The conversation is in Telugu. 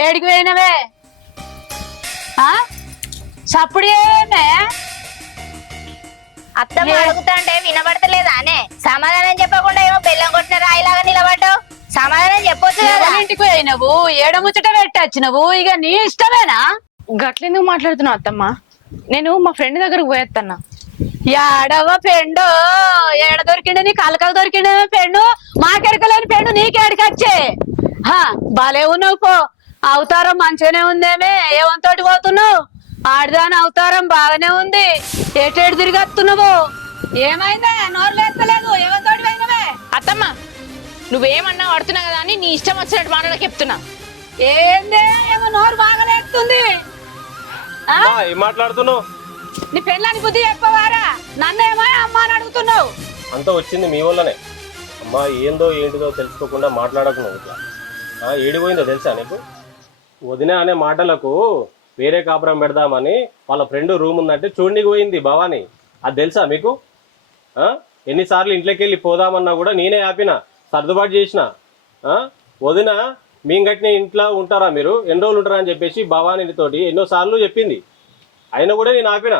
ఏడికి పోయినవే చప్పుడు ఏమే అత్తమ్మ అడుగుతాంటే వినబడతలేదా అనే సమాధానం చెప్పకుండా ఏమో బెల్లం కొట్టిన రాయిలాగా నిలబడ్డావు. సమాధానం చెప్పొచ్చు కదా. ఇంటికి పోయినవు ఏడముచ్చట పెట్టచ్చినవు ఇక నీ ఇష్టమేనా? గట్లెందుకు మాట్లాడుతున్నావు అత్తమ్మ? నేను మా ఫ్రెండ్ దగ్గరకు పోయేత్తన్నా. ఏడవ పెండు ఏడ దొరికిండు నీ కలకలు దొరికిండు పెండు మాకెడకలేని పెండు నీకేడికచ్చే బాలే ఉన్నావు పో. అవతారం మంచిగానే ఉందేమే ఏవంతోటి పోతున్నావు? ఆడదాని అవతారం బాగానే ఉంది. ఎటేడు తిరిగి వస్తున్నావు? ఏమైందే నోరు లేస్తలేదు? ఏవంతోటి పోయినవే? అత్తమ్మ నువ్వేమన్నా పడుతున్నా కదా అని నీ ఇష్టం వచ్చినట్టు మాటలకు చెప్తున్నా. ఏందే ఏమో నోరు బాగా లేస్తుంది. ఏం మాట్లాడుతున్నావు? నీ పెళ్ళాని బుద్ధి చెప్పవారా? నన్నేమో అమ్మ అని అడుగుతున్నావు. అంతా వచ్చింది మీ వల్లనే. అమ్మా ఏందో ఏంటిదో తెలుసుకోకుండా మాట్లాడకు నువ్వు ఇట్లా. ఏడిపోయిందో తెలుసా నీకు? వదిన అనే మాటలకు వేరే కాపురం పెడదామని వాళ్ళ ఫ్రెండ్ రూమ్ ఉందంటే చూడనికి పోయింది భవాని. అది తెలుసా మీకు? ఎన్నిసార్లు ఇంట్లోకి వెళ్ళి పోదామన్నా కూడా నేనే ఆపిన, సర్దుబాటు చేసిన. వదిన మీ గట్టిన ఇంట్లో ఉంటారా మీరు, ఎన్ని రోజులు ఉంటారా అని చెప్పేసి భవానీతోటి ఎన్నోసార్లు చెప్పింది. అయినా కూడా నేను ఆపిన.